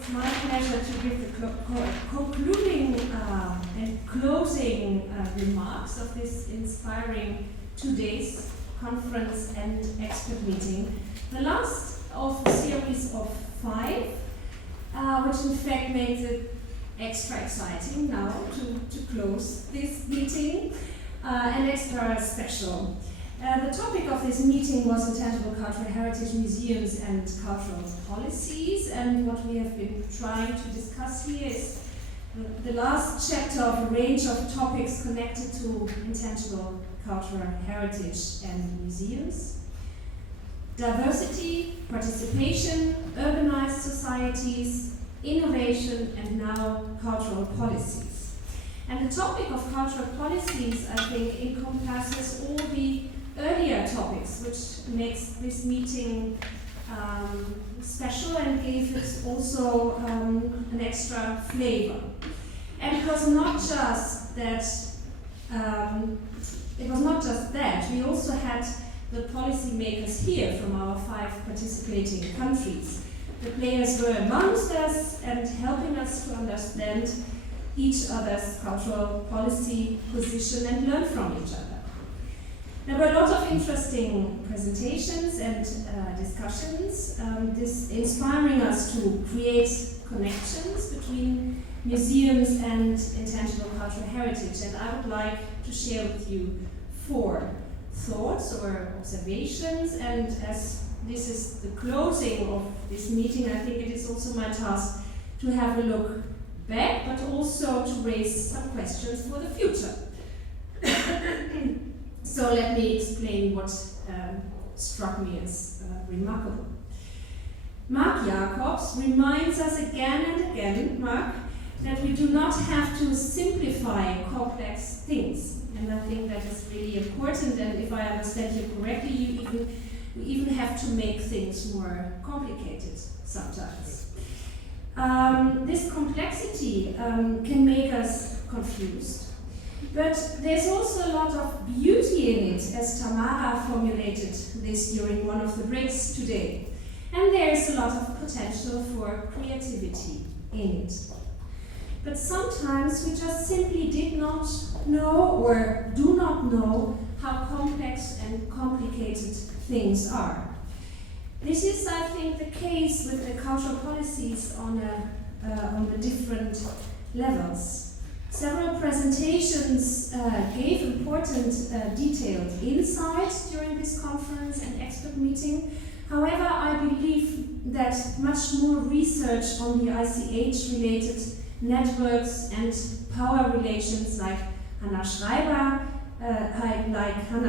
It's my pleasure to give the concluding and closing remarks of this inspiring 2 days conference and expert meeting. The last of a series of 5, which in fact makes it extra exciting now to close this meeting and extra special. The topic of this meeting was intangible cultural heritage museums and cultural policies, and what we have been trying to discuss here is the last chapter of a range of topics connected to intangible cultural heritage and museums. Diversity, participation, urbanized societies, innovation, and now cultural policies. And the topic of cultural policies, I think, encompasses all the earlier topics, which makes this meeting special and gave it also an extra flavor. And it was not just that, we also had the policymakers here from our 5 participating countries. The players were amongst us and helping us to understand each other's cultural policy position and learn from each other. There were a lot of interesting presentations and discussions, this inspiring us to create connections between museums and intangible cultural heritage. And I would like to share with you 4 thoughts or observations. And as this is the closing of this meeting, I think it is also my task to have a look back, but also to raise some questions for the future. So let me explain what struck me as remarkable. Mark Jacobs reminds us again and again, Mark, that we do not have to simplify complex things. And I think that is really important, and if I understand you correctly, you even have to make things more complicated sometimes. This complexity can make us confused. But there's also a lot of beauty in it, as Tamara formulated this during one of the breaks today. And there's a lot of potential for creativity in it. But sometimes we just simply did not know or do not know how complex and complicated things are. This is, I think, the case with the cultural policies on the different levels. Several presentations gave important detailed insights during this conference and expert meeting. However, I believe that much more research on the ICH-related networks and power relations like Hannah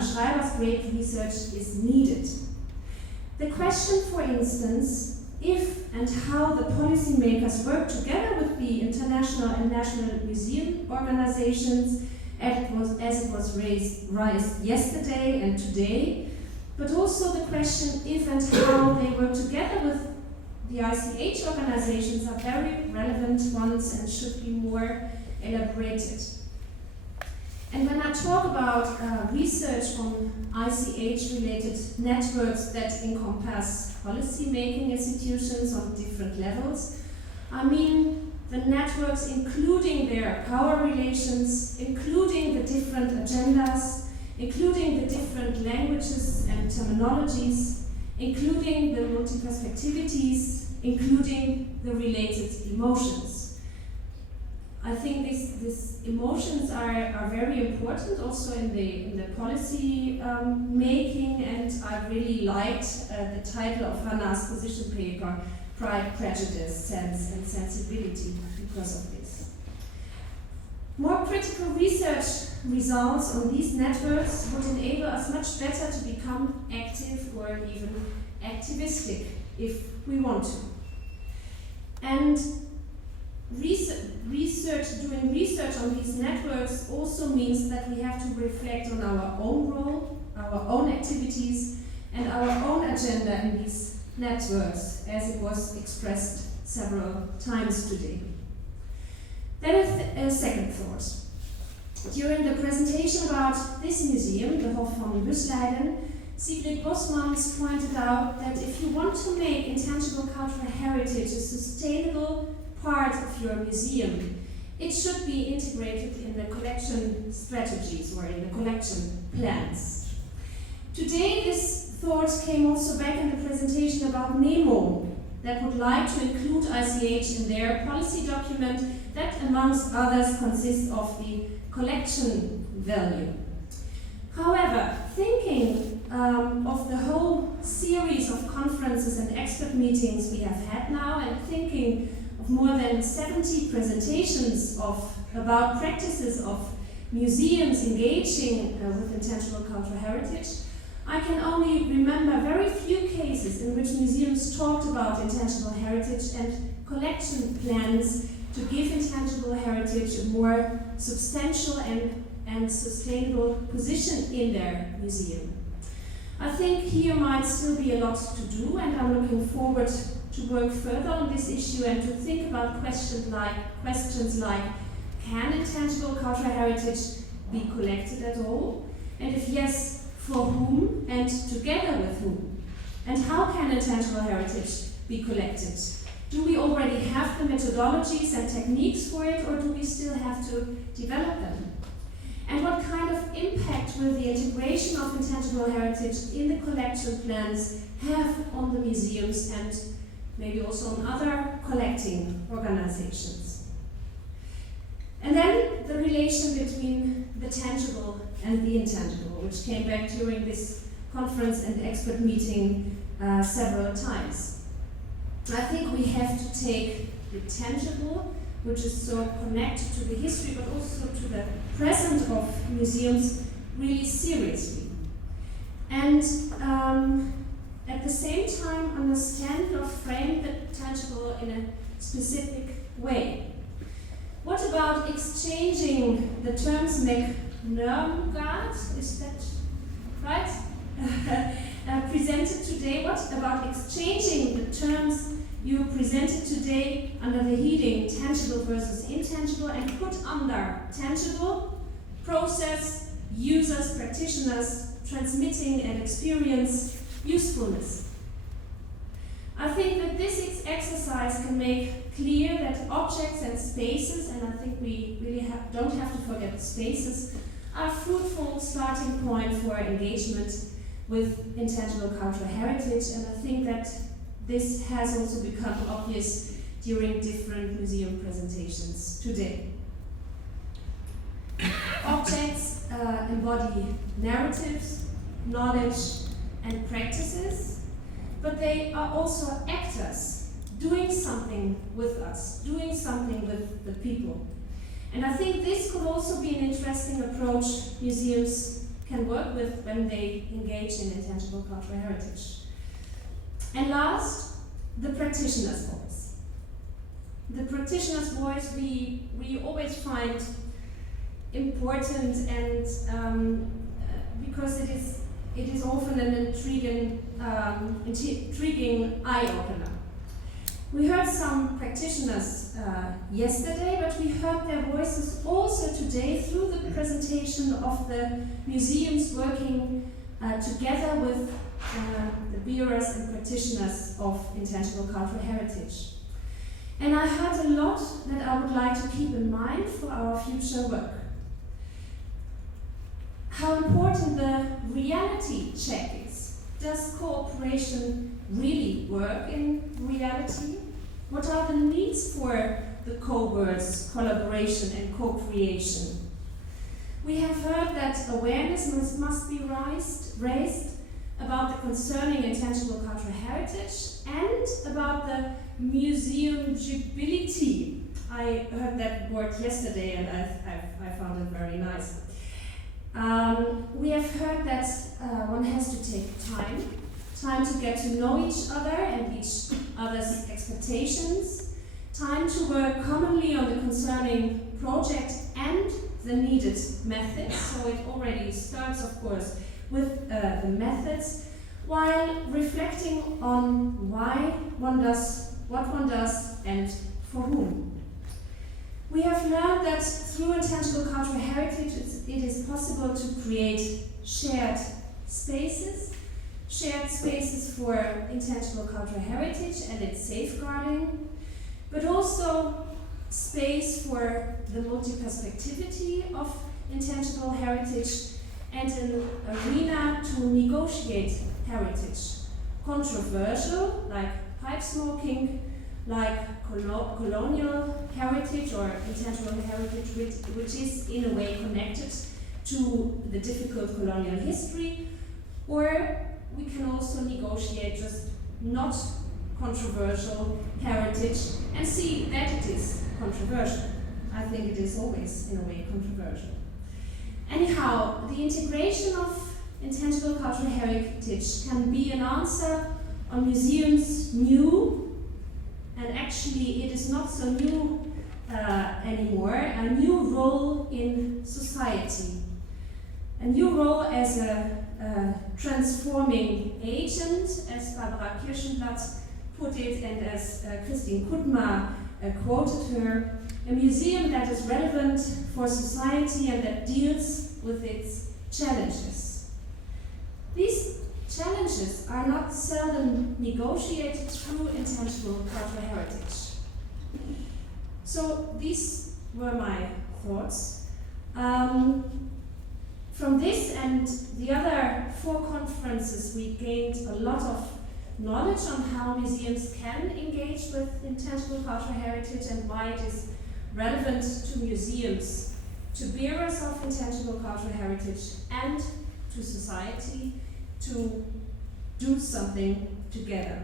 Schreiber's great research is needed. The question, for instance, if and how the policymakers work together with the international and national museum organizations, as it was raised yesterday and today, but also the question if and how they work together with the ICH organizations are very relevant ones and should be more elaborated. And when I talk about research on ICH-related networks that encompass policy-making institutions on different levels, I mean the networks including their power relations, including the different agendas, including the different languages and terminologies, including the multi-perspectivities, including the related emotions. I think these emotions are very important also in the policy making, and I really liked the title of Hannah's position paper, Pride, Prejudice, Sense and Sensibility, because of this. More critical research results on these networks would enable us much better to become active or even activistic if we want to. And doing research on these networks also means that we have to reflect on our own role, our own activities, and our own agenda in these networks, as it was expressed several times today. Then a second thought. During the presentation about this museum, the Hof von Büsleiden, Sigrid Bosmans pointed out that if you want to make intangible cultural heritage a sustainable part of your museum, it should be integrated in the collection strategies or in the collection plans. Today, this thought came also back in the presentation about Nemo, that would like to include ICH in their policy document that, amongst others, consists of the collection value. However, thinking of the whole series of conferences and expert meetings we have had now, and thinking of more than 70 presentations about practices of museums engaging with intangible cultural heritage, I can only remember very few cases in which museums talked about intangible heritage and collection plans to give intangible heritage a more substantial and sustainable position in their museum. I think here might still be a lot to do, and I'm looking forward to work further on this issue and to think about questions like can intangible cultural heritage be collected at all? And if yes, for whom and together with whom? And how can intangible heritage be collected? Do we already have the methodologies and techniques for it, or do we still have to develop them? And what kind of impact will the integration of intangible heritage in the collection plans have on the museums and maybe also on other collecting organizations? And then the relation between the tangible and the intangible, which came back during this conference and expert meeting several times. I think we have to take the tangible, which is so connected to the history but also to the present of museums, really seriously. And at the same time understand or frame the tangible in a specific way. What about exchanging the terms Normgard, is that right? Presented today. What about exchanging the terms you presented today under the heading tangible versus intangible and put under tangible, process, users, practitioners, transmitting and experience, usefulness? I think that this exercise can make clear that objects and spaces, and I think we really don't have to forget the spaces, are a fruitful starting point for engagement with intangible cultural heritage, and I think that this has also become obvious during different museum presentations today. Objects embody narratives, knowledge, and practices, but they are also actors doing something with us, doing something with the people. And I think this could also be an interesting approach museums can work with when they engage in intangible cultural heritage. And last, the practitioner's voice. The practitioner's voice we always find important, and because it is often an intriguing eye-opener. We heard some practitioners yesterday, but we heard their voices also today through the presentation of the museums working together with the bearers and practitioners of intangible cultural heritage. And I heard a lot that I would like to keep in mind for our future work. How important the reality check is. Does cooperation really work in reality? What are the needs for the co-words, collaboration and co-creation? We have heard that awareness must be raised about the concerning intangible cultural heritage and about the museumability. I heard that word yesterday and I found it very nice. We have heard that one has to take time to get to know each other and each other's expectations, time to work commonly on the concerning project and the needed methods. So it already starts, of course, with the methods, while reflecting on why one does what one does and for whom. We have learned that through intangible cultural heritage it is possible to create shared spaces shared spaces for intangible cultural heritage and its safeguarding, but also space for the multi-perspectivity of intangible heritage and an arena to negotiate heritage. Controversial, like pipe smoking, like colonial heritage or intangible heritage, which is in a way connected to the difficult colonial history, or we can also negotiate just not controversial heritage and see that it is controversial. I think it is always, in a way, controversial. Anyhow, the integration of intangible cultural heritage can be an answer on museums' new, and actually it is not so new anymore, a new role in society. A new role as a transforming agent, as Barbara Kirschenblatt put it, and as Christine Kudma quoted her, a museum that is relevant for society and that deals with its challenges. These challenges are not seldom negotiated through intangible cultural heritage. So these were my thoughts. From this and the other 4 conferences, we gained a lot of knowledge on how museums can engage with intangible cultural heritage and why it is relevant to museums, to bearers of intangible cultural heritage, and to society to do something together.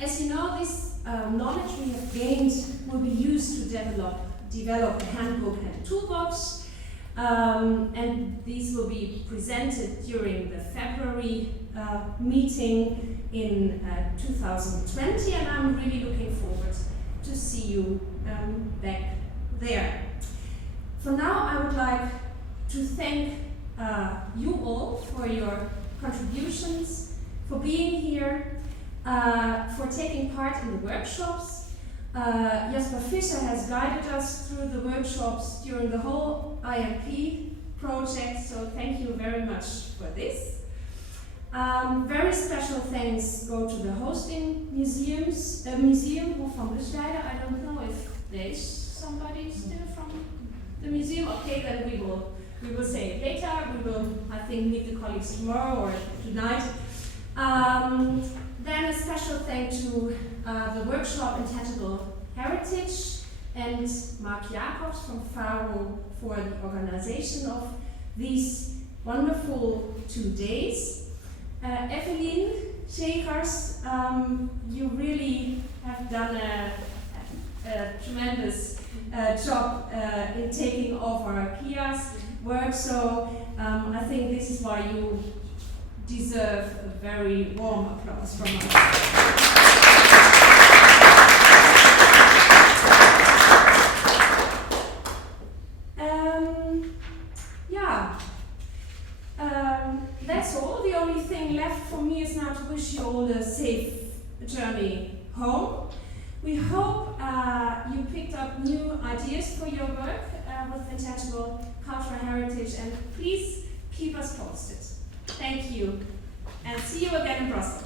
As you know, this knowledge we have gained will be used to develop a handbook and a toolbox. And these will be presented during the February meeting in 2020, and I'm really looking forward to see you back there. For now, I would like to thank you all for your contributions, for being here, for taking part in the workshops. Jasper Fischer has guided us through the workshops during the whole IMP project, so thank you very much for this. Very special thanks go to the hosting museum, from Gesteide. I don't know if there is somebody still from the museum. Okay, then we will say it later. We will, I think, meet the colleagues tomorrow or tonight. Then a special thank to the workshop Intangible Heritage and Mark Jacobs from FARO for the organization of these wonderful 2 days. Evelyn Schegers, you really have done a tremendous job in taking over Kia's work, so I think this is why you deserve a very warm applause from us. That's all. The only thing left for me is now to wish you all a safe journey home. We hope you picked up new ideas for your work with intangible cultural heritage, and please keep us posted. Thank you, and see you again in Brussels.